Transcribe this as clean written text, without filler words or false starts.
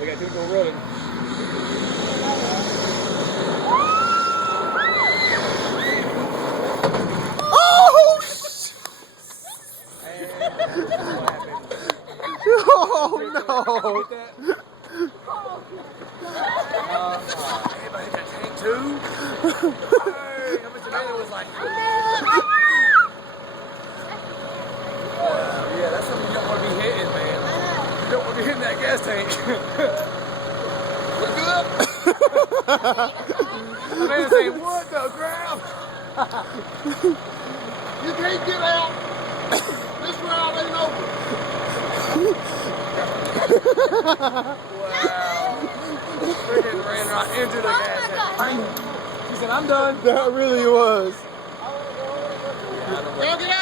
We got two go rolling. Oh no! Anybody hit that tank too? Hey, how much the man was like? Yeah, that's something you don't want to be hitting, man. You don't want to be hitting that gas tank. We're good. The man saying, what the crap? You can't get out. This round ain't over. Wow. Freaking ran right into the gas tank. She said, I'm done. That really was. Girl, get out.